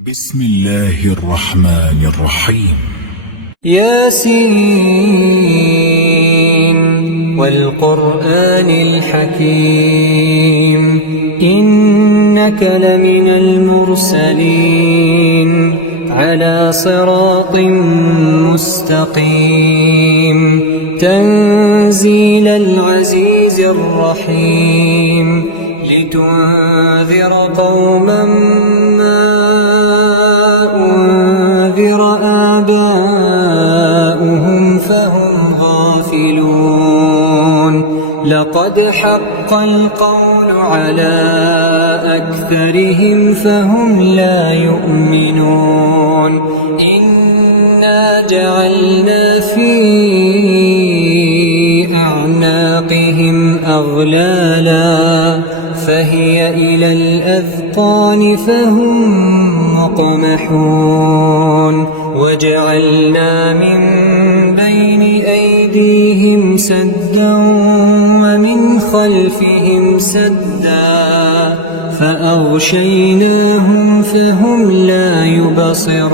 بسم الله الرحمن الرحيم. ياسين والقرآن الحكيم إنك لمن المرسلين على صراط مستقيم تنزيل العزيز الرحيم لتنذر قوما ما أنذر آباؤهم فهم غافلون لقد حق القول على أكثرهم فهم لا يؤمنون إنا جعلنا في أعناقهم أغلالا فهي إلى الأذقان فهم مقمحون وجعلنا من بين أيديهم سدا ومن خلفهم سدا فأغشيناهم فهم لا يبصرون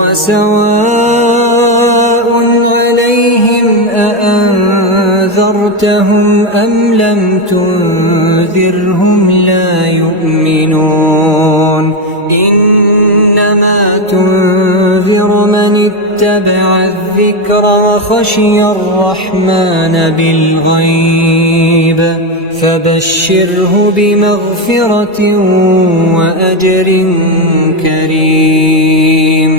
وسواء عليهم أأنذرتهم أم لم تنذرهم لا يؤمنون إنما تنذر من اتبع الذكر وخشي الرحمن بالغيب فبشره بمغفرة وأجر كريم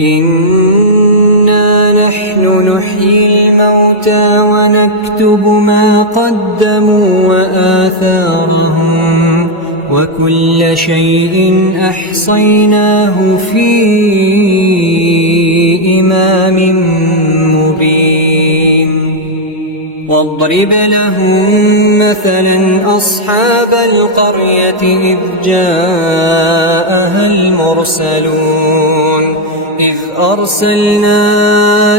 إنا نحن نحيي الموتى ونكتب ما قدموا وآثارهم وكل شيء أحصيناه في إمام مبين واضرب لهم مثلا أصحاب القرية إذ جاءها المرسلون إذ أرسلنا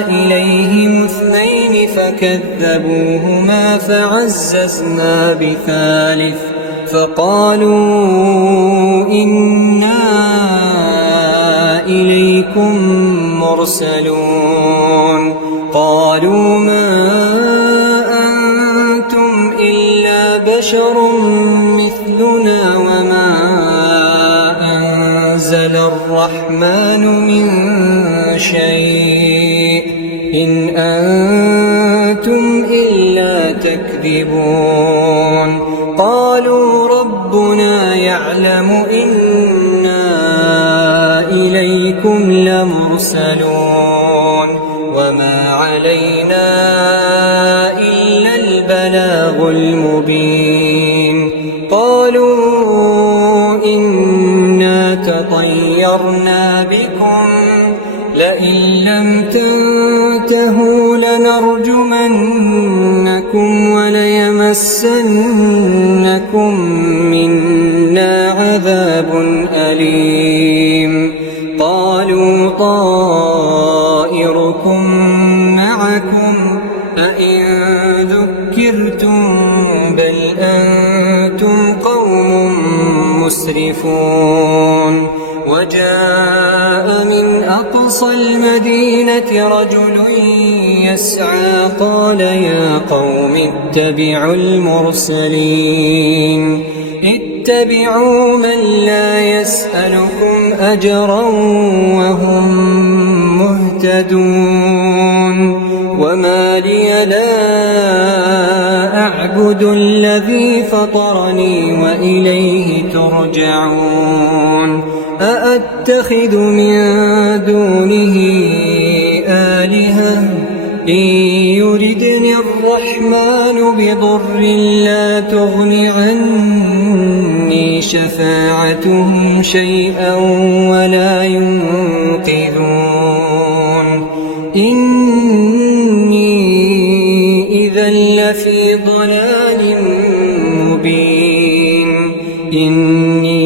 إليهم 2 فكذبوهما فعززنا بثالث فقالوا إنا إليكم مرسلون قالوا ما أنتم إلا بشر مثلنا وما أنزل الرحمن من شيء إن أنتم إلا تكذبون قالوا ربنا يعلم إنا إليكم لمرسلون وما علينا إلا البلاغ المبين قالوا إنا تطيرنا بكم لئن لم تنتهوا لنرجمنكم وليمسنكم منا عذاب أليم قالوا طائركم معكم أئن ذكرتم بل أنتم قوم مسرفون وجاء من أقصى المدينة رجل يسعى قال يا قوم اتبعوا المرسلين اتبعوا من لا يسألكم أجرا وهم مهتدون وما لي لا أعبد الذي فطرني وإليه ترجعون أأتخذ من دونه آلهة إن يردني الرحمن بضر لا تغن عني شفاعتهم شيئا ولا ينقذون إني إذا لفي ضلال مبين إني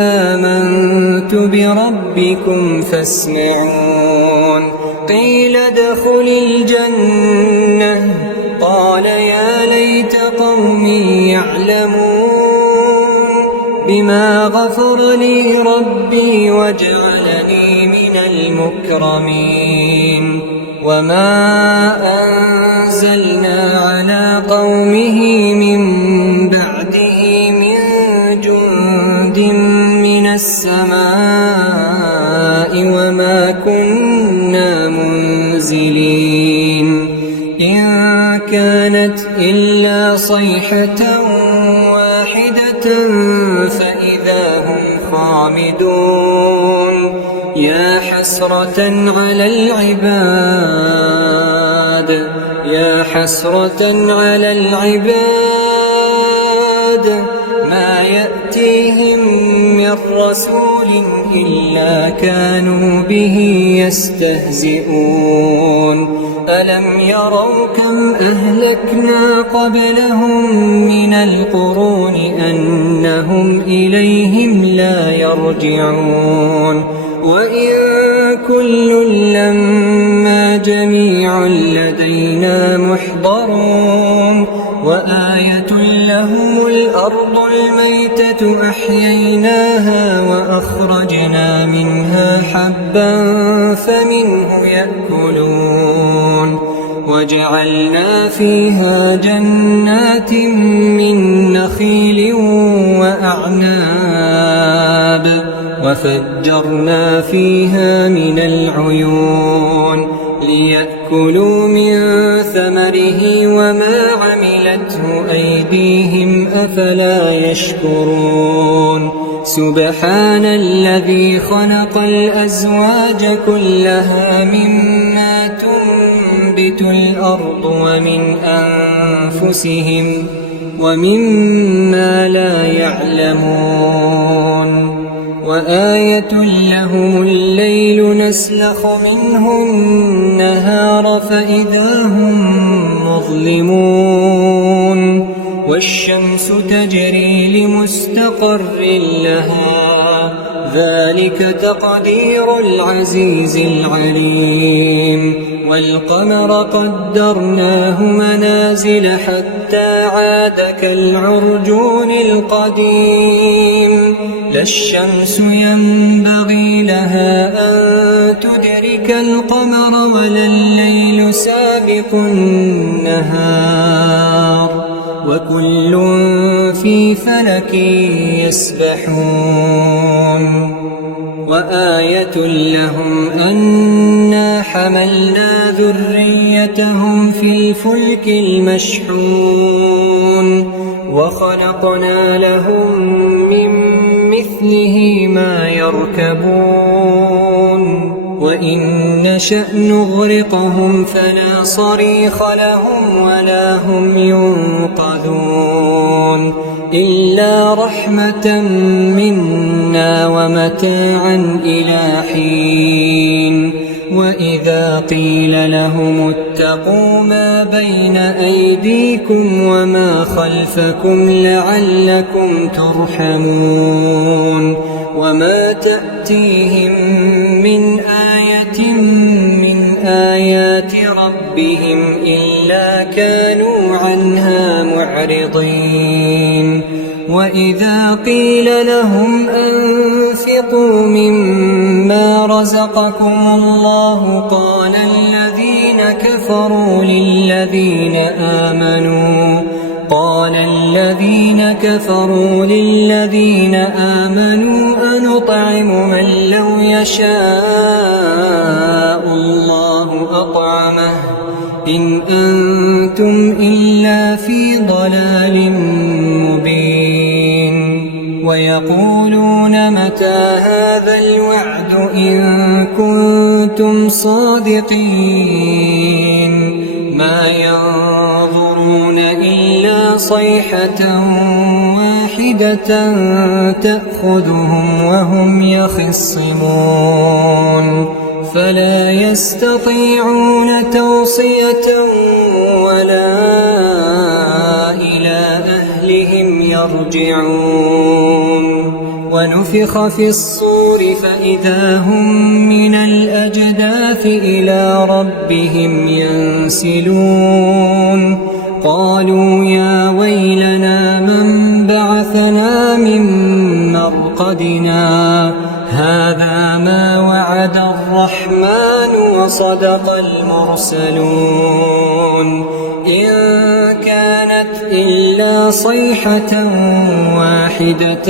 آمنت بربكم فاسمعون قيل ادخل الجنة قال يا ليت قومي يعلمون بما غفر لي ربي وجعلني من المكرمين وما أنزلنا على قومه من بعده من جند من السماء وما كنا منزلين إن كانت إلا صيحة واحدة فإذا هم خامدون يا حسرة على العباد يا حسرة على العباد ما يأتيهم من رسول إلا كانوا به يستهزئون ألم يروا كم أهلكنا قبلهم من القرون أنهم إليهم لا يرجعون وإن كل لما جميع لدينا محضرون وآية لهم الأرض الميتة أحييناها وأخرجنا منها حبا فمنه يأكلون وجعلنا فيها جنات من نخيل وأعناب وفجرنا فيها من العيون ليأكلوا من ثمره وما عملته أيديهم أفلا يشكرون سبحان الذي خلق الأزواج كلها مما تنبت الأرض ومن أنفسهم ومما لا يعلمون وآية لهم الليل نسلخ منه النهار فإذا هم مظلمون والشمس تجري لمستقر لها ذلك تقدير العزيز العليم والقمر قدرناه منازل حتى عاد كالعرجون القديم لا الشمس ينبغي لها أن تدرك القمر ولا الليل سابق النهار وكل في فلك يسبحون وآية لهم أنا حملنا ذريتهم في الفلك المشحون وخلقنا لهم من مثله ما يركبون وإن نشأ نغرقهم فلا صريخ لهم ولا هم ينقذون إلا رحمة منا ومتاعا إلى حين وإذا قيل لهم اتقوا ما بين أيديكم وما خلفكم لعلكم ترحمون وما تأتيهم من آية من آيات ربهم إلا كانوا عنها معرضين وإذا قيل لهم أنفقوا مما رزقكم الله قال الذين كفروا للذين آمنوا أنطعم من لو يشاء الله أطعمه إن أنتم إلا في ضلال مبين ويقولون متى هذا الوعد إن كنتم صادقين ما ينظرون إلا صيحة واحدة تأخذهم وهم يخصمون فلا يستطيعون توصية ولا إلى أهلهم يرجعون ونفخ في الصور فإذا هم من الأجداث إلى ربهم ينسلون قالوا يا ويلنا من بعثنا من معقدنا. هذا ما وعد الرحمن وصدق المرسلون. إن كانت إلا صيحة واحدة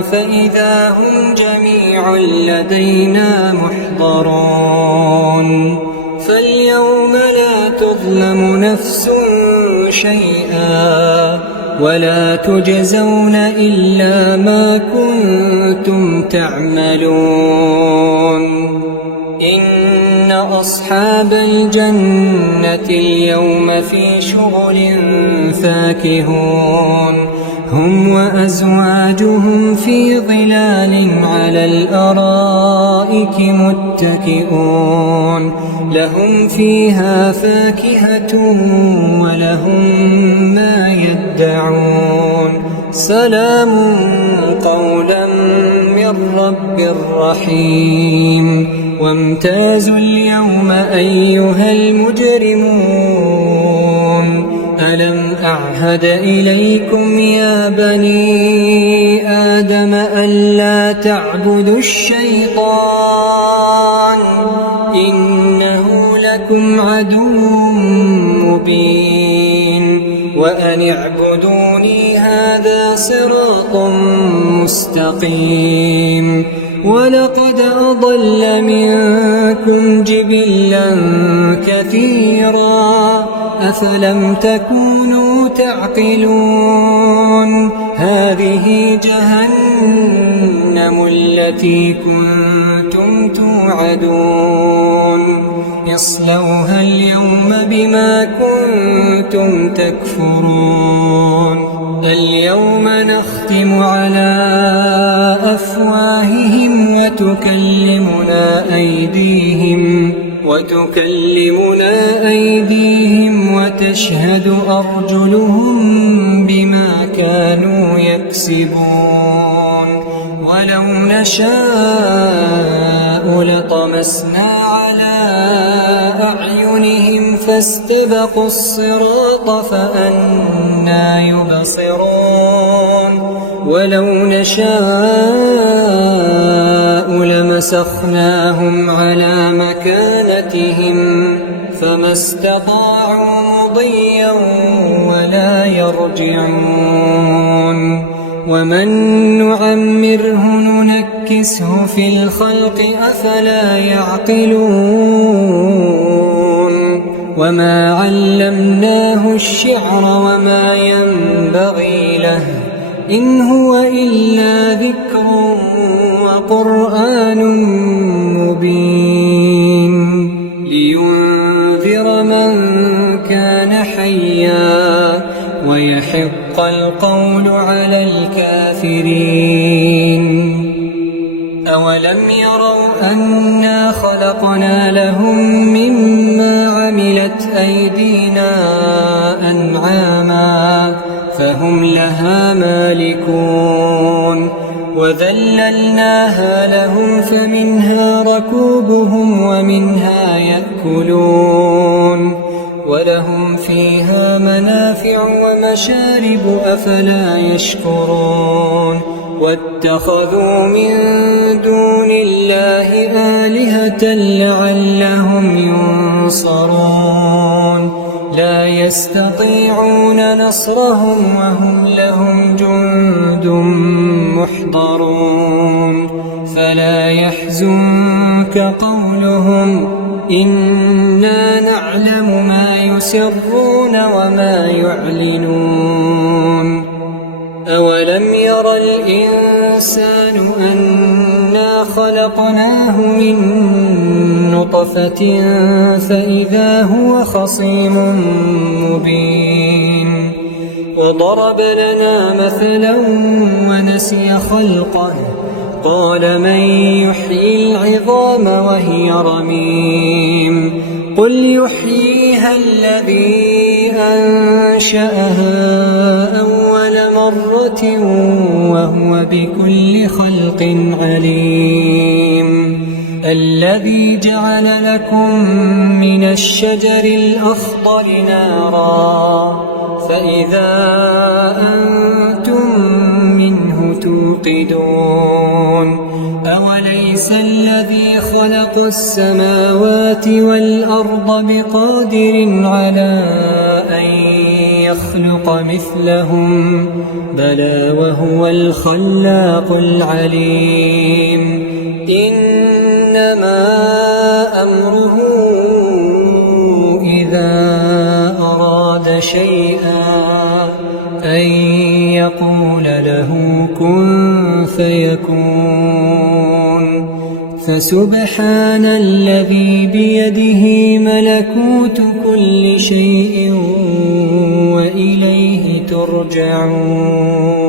فإذا هم جميع لدينا محضرون. فاليوم لا تظلم نفس شيئا ولا تجزون إلا ما كنتم تعملون. إن أصحاب الجنة اليوم في شغل فاكهون. هم وأزواجهم في ظلال على الأرائك متكئون. لهم فيها فاكهة ولهم ما يدعون. سلام قولا من رب رحيم. وامتازوا اليوم أيها المجرمون. ألم أعهد إليكم يا بني آدم ألا تعبدوا الشيطان إنه لكم عدو مبين. وأن اعبدوني هذا صراط مستقيم. ولقد أضل منكم جبلا كثيرا أفلم تكونوا تعقلون. هذه جهنم التي كنتم توعدون. اصلوها اليوم بما كنتم تكفرون. اليوم نختم على أفواههم وتكلمنا أيديهم وتشهد أرجلهم بما كانوا يكسبون. ولو نشاء لطمسنا على أعينهم فاستبقوا الصراط فأنى يبصرون. ولو نشاء لمسخناهم على مكانتهم فما استطاعوا مضيا ولا يرجعون. ومن نعمره ننكسه في الخلق أفلا يعقلون. وما علمناه الشعر وما ينبغي له إن هو إلا ذكر وقرآن مبين. لينذر من كان حيا ويحق القول على الكافرين. أولم يروا أنا خلقنا لهم مما عملت أيدينا أنعاما فهم لها مالكون. وذللناها لهم فمنها ركوبهم ومنها يأكلون. ولهم فيها منافع ومشارب أفلا يشكرون. واتخذوا من دون الله آلهة لعلهم ينصرون. لا يستطيعون نصرهم وهم لهم جند محضرون. فلا يحزنك قولهم إنا نعلم ما يسرون وما يعلنون. أولم ير الإنسان أنا خلقناه من نطفة فإذا هو خصيم مبين. وضرب لنا مثلا ونسي خلقه قال من يحيي العظام وهي رميم. قل يحييها الذي أنشأها أول مرة وهو بكل خلق عليم. الذي جعل لكم من الشجر الأخضر نارا فإذا أنتم منه توقدون أوليس الذي خلق السماوات والأرض بقادر على أن يخلق مثلهم بلى وهو الخلاق العليم إنما أمره إذا أراد شيئا أن يقول له كن فيكون فسبحان الذي بيده ملكوت كل شيء وإليه ترجعون